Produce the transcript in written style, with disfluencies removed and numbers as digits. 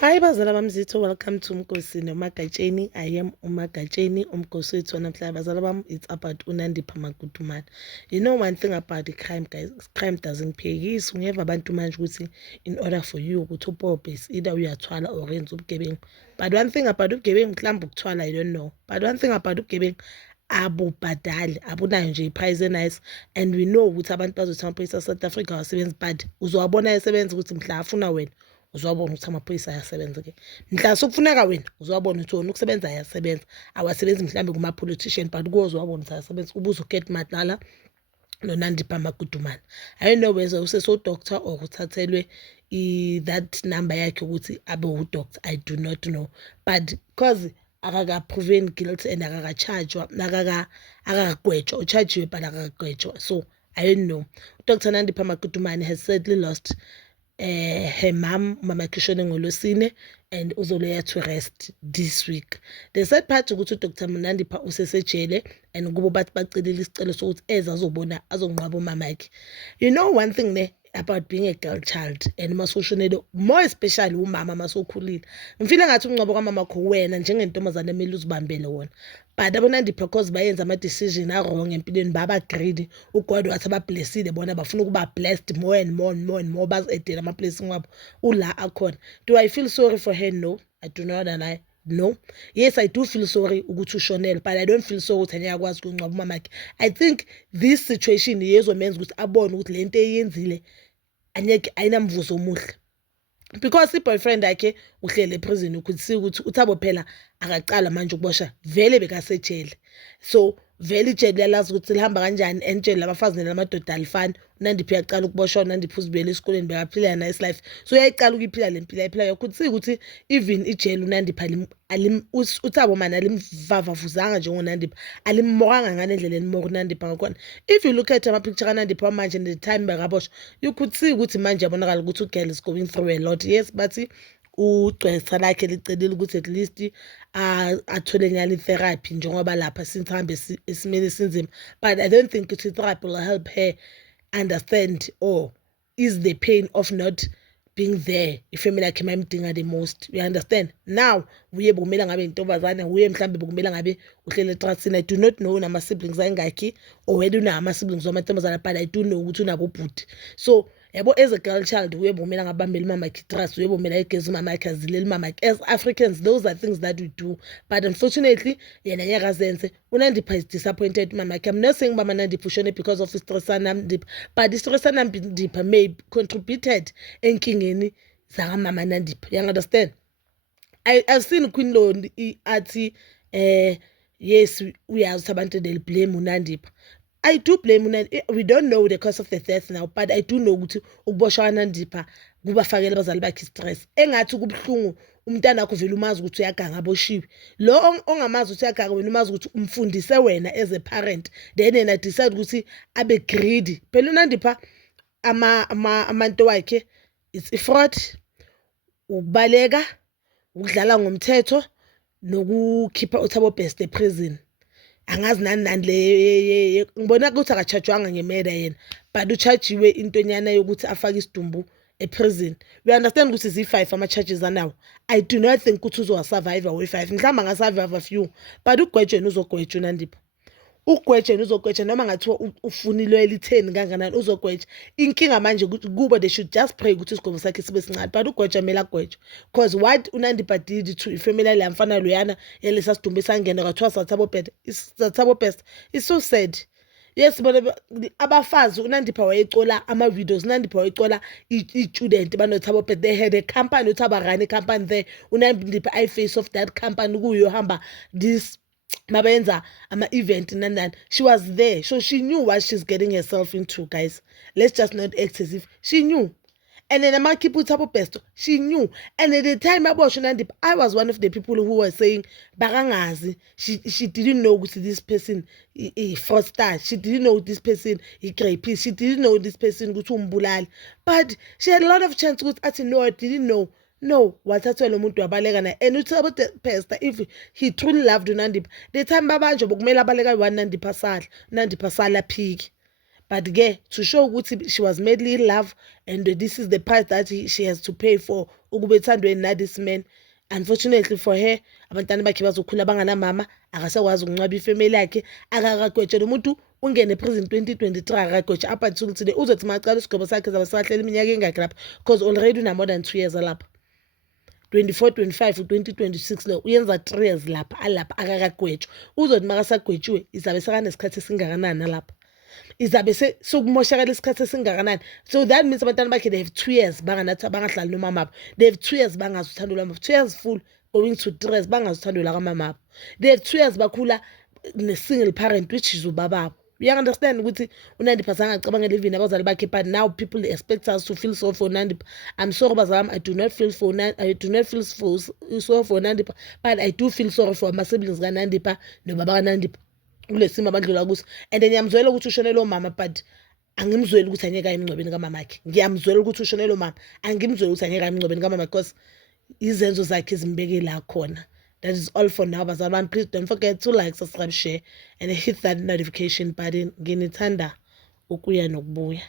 Hi bazala bamzitho, welcome to Mkosi noMagatsheni. I am uMagatsheni, umkosi wethu wanamhlanje. Bazala bam, it's about uNandipha Magudumane. You know one thing about the crime, guys, crime doesn't pay. Yes, ungeva abantu manje ukuthi in order for you ukuthi upophe either uyathwala or yenza ubugebengu. But one thing about ubugebengu mhlawumbe ukuthwala I don't know. But one thing about ubugebengu abubhadali abunayo nje iprice nice, and we know ukuthi abantu bazothi amaphoyisa South Africa awasebenzi, but uzowabona esebenza ukuthi mhla afuna wena uzobona ukuthi amaphoyisa ayasebenza ke. Mhla sokufuneka wena uzobona ukuthi wona ukusebenza ayasebenza, awasebenzi mhlambe kuma politician, but kuwo uzobona ukuthi ayasebenza. Ubuzo get madlala noNandipha Magudumane. I don't know whether useso doctor or uthathelwe that number yakhe ukuthi abe udoctor, I do not know, but because akaka proven guilty and akakachargewa akakagwetshwa, uchajiwe but akakagwetshwa, so I don't know. Dr. Nandipha Magudumane has sadly lost her mama Kishone ngolosine, and uzoleya to rest this week. The sad part ukuthi Dr. Nandipha usesejele and kubo bathi bacelile isicelo sokuthi eza azobona azonqaba umama yakhe. You know one thing ne about being a girl child and masoshonelo, more especially umama masokhulile, ngifile ngathi ungcwabo kamama kho wena njengentombazane emele uzibambele wona. But aboNandipha because bayenza ama decision a wrong empilweni, baba greedy, uGod wathi abablessile bona bafuna ukuba blessed more and more and more and more, bazedela ama blessing wabo ula akhona. Do I feel sorry for her? No, I do not, and I no. Yes, I do feel sorry ukuthi ushonela, but I don't feel sorry ukuthi anyakwazi ukungcwaba umama wakhe. I think this situation yezomenza ukuthi abone ukuthi lento eyenzile anyeke ayinamvuzo omuhle, because i-boyfriend yakhe uhlele eprison ukuthi ukuthi uThabo phela akaqala manje ukubosha vele bekasejele, so vele ijele yalazi ukuthi lihamba kanjani, entshele labafazi namadoda alifani. uNandipha uyaqala ukuboshwa, uNandipha uzibuyele esikoleni bekaphila nice life, so uyayiqala ukuyiphila le mpilo ayiphila ukuthi ukuthi even ijele uNandipha uThabo mana alimvavavuzanga njengoNandipha, alimmokanga ngale ndlela enimoka uNandipha ngakhona. If you look at ama picture kaNandipha manje and the time bekaboshwa, you could see ukuthi manje yabonakala ukuthi ugirl is going through a lot. Yes, but ugcwetha lakhe licelile ukuthi at least athole nyali therapy njengoba lapha sinhambe esimeni esinzima, but I don't think ukuthi therapy will help her understand or is the pain of not being there ifamily yakhe mayimdinga the most. You understand? Now uye bokumela ngabe intombazane, uye mhlambe bokumela ngabe uhlele etrasini. I do not know nama siblings ayingakhi or whether unama siblings wamantombazane, but I do know ukuthi unabo ubhuti. So yabo as a girl child uye bokumela ngabambela mama yakhe trust, uye bomela igezi mama yakhe azilele mama yakhe. As Africans, those are things that we do, but unfortunately yena yakazenze. uNandipha is disappointed mama yakhe. I'm not saying mama Nandipha ushone because of stress Nandipha, but stress Nandipha may contributed enkingeni zaka mama Nandipha. You understand? I've seen Queen Law athi yes uyazi abantu they'll blame uNandipha. I do blame uNandipha. We don't know the cause of the death now, but I do know ukuthi ukuboshwa kaNandipha kubafakela abazali bakhe stress. Engathi kubhlungu umntana wakho vele umazi ukuthi uyaganga aboshiwe. Lo ongamazi ukuthi uyaganga wena umazi ukuthi umfundise wena as a parent, then yena decide ukuthi abe greedy. Phela uNandipha amanto wakhe it's ifraud, ukubaleka, ukudlala ngomthetho, nokukhipha uThabo Best eprison. Angazi nani le ngibona ukuthi akachajwanga ngemeda yena, but uchajiwe intonyana yokuthi afake isidumbu eprison. We understand ukuthi zi5 ama charges anawo. I do not think ukuthi uzowasurvive we5, mhlamba ngasurvive a few, but ugwetshweni uzogwetshwa uNandipha. Ugwetshweni uzogwetshwa noma ngathiwa ufunile elitheni kanganani uzogwetshwa. Inkinga manje kuba they should just pray ukuthi isigwebo sakhe sibe sincane, but ugwetshwa mela gwetshwa, because what uNandipha did to ifamily le mfana loyana yelesa sidumbu sangena kwathiwa Thabo Best is so sad. Yes, bona abafazi uNandipha wayecola ama videos, uNandipha wayecola i-student banoThabo Best, they had a company uThabo run a company there. uNandipha I face of that company kuyo hamba this mabenza ama-event nandani. She was there, so she knew what she's getting herself into, guys. Let's just not act as if she knew. And then amakhipha uThabo Best, she knew. And at the time aboshwa uNandipha, I was one of the people who were saying bakangazi, she didn't know ukuthi this person fraudster, she didn't know this person rapist, she didn't know this person ukuthi umbulali, but she had a lot of chance ukuthi athi no, I didn't know. No, wathathwa lo muntu wabaleka naye, and uThabo Best if he truly loved uNandipha, the time babanjwe bokumele abaleka uNandipha sala phiki, but-ke to show ukuthi she was madly in love and this is the price that she has to pay for ukube ethandweni na this man. Unfortunately for her, abantwana bakhe bazokhula banganamama, akasakwazi ukuncwaba ifamily yakhe, akakagwetshela umuntu ungene prison 2023 akagwetsha up until today. Uzothi macala isigwebo sakhe zabe sahlela iminyaka engakhi lapha because already una more than 2 years lapha. 24, 25, 2026 lo uyenza 3 years lapha alapha akakagwetshwa. Uzothi makasagwetshiwe izabe sekanesikhathi esingakanani lapha. Izabe sokumoshakala isikhathi esingakanani. So that means abantwana bakhe they have 2 years bangahlali nomama babo. They have 2 years bangazi uthando lwamama. 2 years full going to 3 years bangazi uthando la kamama babo. They have 2 years bakhula ne-single parent which is ubababo. You understand ukuthi uNandipha angacabangela even abazali bakhe, but now people expect us to feel sorry for Nandipha. I'm sorry bazalami, I do not feel sorry for Nandipha, but I do feel sorry for my siblings kaNandipha nobaba kaNandipha kulesimo abadlula kuso. And then ngiyamzwela ukuthi ushonele umama, but angimzweli ukuthi angeke ayemngcwabeni kamama yakhe. Ngiyamzwela ukuthi ushonele umama, angimzweli ukuthi angeke ayemngcwabeni kamama because izenzo zakhe zimbeke la khona. That is all for now, bazalwane. Please don't forget to like, subscribe, share, and hit that notification button. Nginithanda ukuya nokubuya.